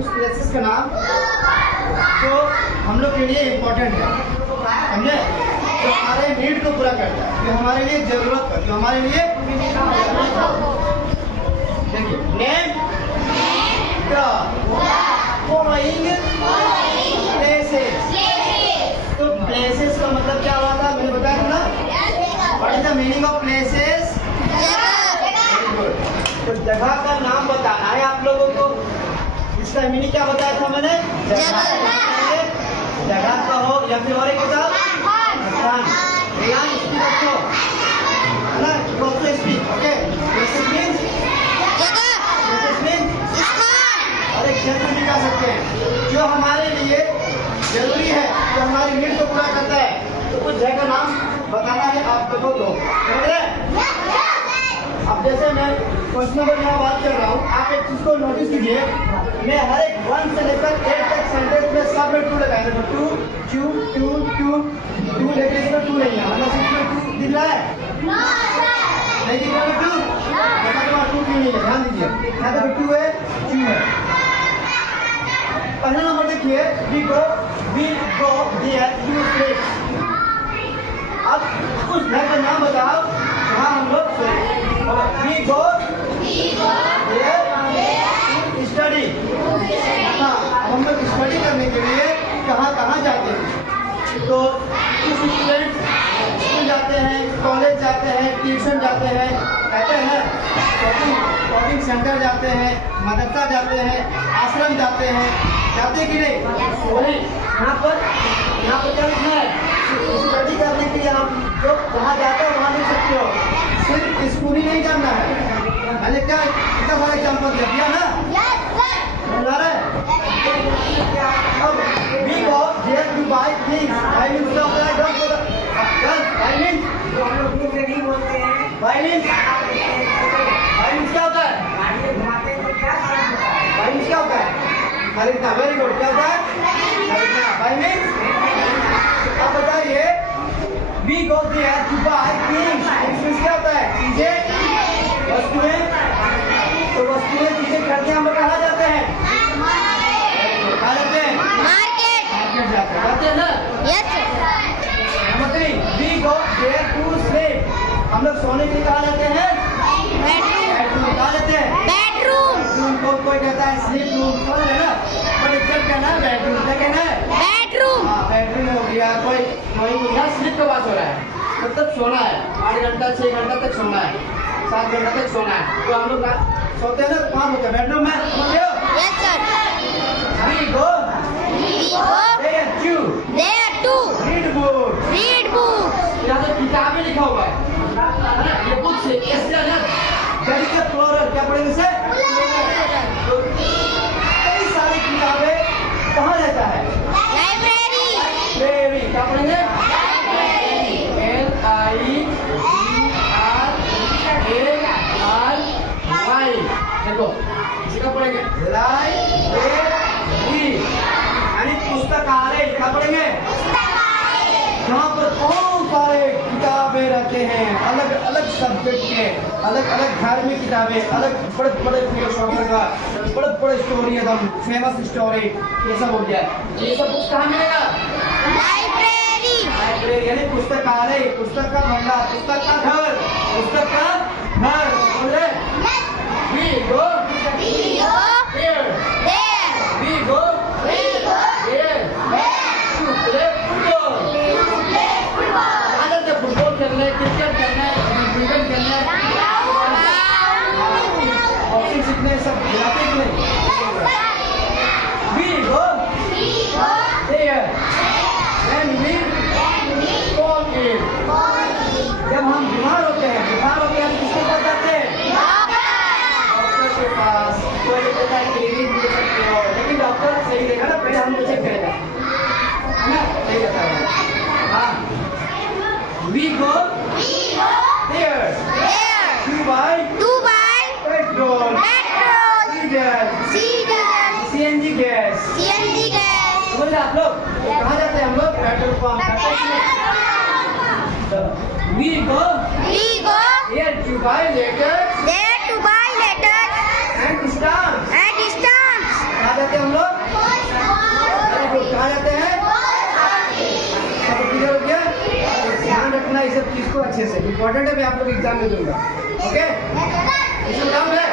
कुछ प्लेसेस का नाम तो हम लोग के लिए इम्पोर्टेंट है, समझे? जो हमारे नीड को पूरा करता है, जो हमारे लिए जरूरत है, जो हमारे लिए देखिए नेम द फॉलोइंग प्लेसेस। तो प्लेसेस का मतलब क्या हुआ था, मैंने बताया था ना? What is the meaning of places? तो जगह का नाम बताना है आप लोगों को। इसका मीनिंग क्या बताया था मैंने? जगह का हो या फिर और एक किताब स्थान। स्पीक रखो है ना, proper speak. Okay, places means जगह, प्लेसेस मींस स्थान और एक क्षेत्र भी कह सकते हैं जो हमारे लिए जरूरी है, जो हमारी नीड को पूरा करता है। तो कुछ जगह का नाम बताना है आप लोगों को, समझ रहे? अब जैसे मैं क्वेश्चन नंबर यहाँ बात कर रहा हूँ, आप एक चीज को नोटिस कीजिए, मैं हर एक 1 से लेकर 8 तक सेंटेंस में सब में 2 लगाया था। 2 2 2 2 2 लेकिन इसमें 2 नहीं है, मतलब इसमें 2 दिख रहा है नहीं दिख रहा है 2 मतलब 2 क्यों नहीं है, ध्यान दीजिए। यहाँ पे 2 है, 2 है। पहला नंबर देखिए, we go there to place. अब उस घर का नाम बताओ जहाँ हम लोग सोए। We go there to study. हाँ, हम लोग स्टडी करने के लिए कहाँ कहाँ जाते हैं? तो कुछ स्टूडेंट स्कूल जाते हैं, कॉलेज जाते हैं, ट्यूशन जाते हैं, कहते हैं कोचिंग सेंटर जाते हैं, मदरसा जाते हैं, आश्रम जाते हैं, जाते कि नहीं? वही यहाँ पर क्या लिखना है? स्टडी करने के लिए आप जो जहाँ जाते हो वहाँ लिख सकते हो, सिर्फ स्कूल ही नहीं जाना है। मैंने क्या इतना सारा एग्जाम्पल दिया ना, समझा रहे? अब we go there to buy things. Buy means क्या होता है? बाय मींस क्या होता है? बाय मींस क्या होता है? खरीदना। Very good. क्या होता है? खरीदना। बाय मींस अब बताइए, we go there to buy things. Things क्या होता है? चीजें, वस्तुएं। तो वस्तुएं चीजें खरीदने हम लोग कहाँ जाते हैं? कहाँ जाते हैं? मार्केट जाते हैं ना? Yes number 3, we go there to sleep. हम लोग सोने के लिए कहाँ जाते हैं? बेडरूम। कहाँ जाते हैं? बेडरूम को कोई कहता है स्लीप रूम, समझ रहे ना? पर एग्जैक्ट कहना है बेडरूम। क्या कहना है? बेडरूम। हाँ, बेडरूम हो गया। कोई यहाँ स्लीप का बात हो रहा है, मतलब सोना है। 8 घंटा 6 घंटा तक सोना है, 7 घंटा तक सोना है। तो हम लोग सोते हैं ना, कहाँ होते हैं? बेडरूम में। समझ रहे हो? Yes sir. We go there to read book. यहाँ तो किताबें लिखा हुआ है ना, ये बुक से ऐसे ना गड़ी के प्लूरल क्या पढ़ेंगे से? कई सारी किताबें कहाँ रहता है? लाइब्रेरी। क्या पढ़ेंगे? LIBRARY। देखो क्या पढ़ेंगे? लाइब्रेरी यानी पुस्तकालय। क्या पढ़ेंगे? जहाँ पर बहुत सारे किताबें रहते हैं, अलग अलग सब्जेक्ट के, अलग अलग धार्मिक किताबें, अलग बड़े बड़े फिलोसोफर का बड़े बड़े स्टोरी, एकदम फेमस स्टोरी, ये सब हो गया। ये सब कुछ कहाँ मिलेगा? लाइब्रेरी यानी पुस्तकालय, पुस्तक का भंडार, पुस्तक का घर, पुस्तक का घर। बोले we go there, we go there to play football. आदत है फुटबॉल खेलने, क्रिकेट खेलने, बैडमिंटन खेलने, बॉक्सिंग सीखने, सब खिलाते कि नहीं? We go there when we fall ill. जब हम बीमार होते हैं किसके पास जाते हैं? डॉक्टर के पास। कोई कहता है क्लिनिक ले सकते हो, लेकिन डॉक्टर सही देगा ना, पहले हमको चेक करेगा, है ना? सही रहता है। हाँ, we go there to buy petrol, diesel, CNG gas. समझ आप लोग? कहाँ जाते हैं हम लोग? Petrol pump. We go there to buy letters and stamps. कहाँ जाते जाते हैं हम लोग? वेरी गुड, कहाँ जाते हैं? सब क्लियर हो गया? ध्यान रखना इस सब चीज को अच्छे से, इंपॉर्टेंट है, मैं आप लोग एग्जाम में दूंगा। ओके, इसमें डाउट है?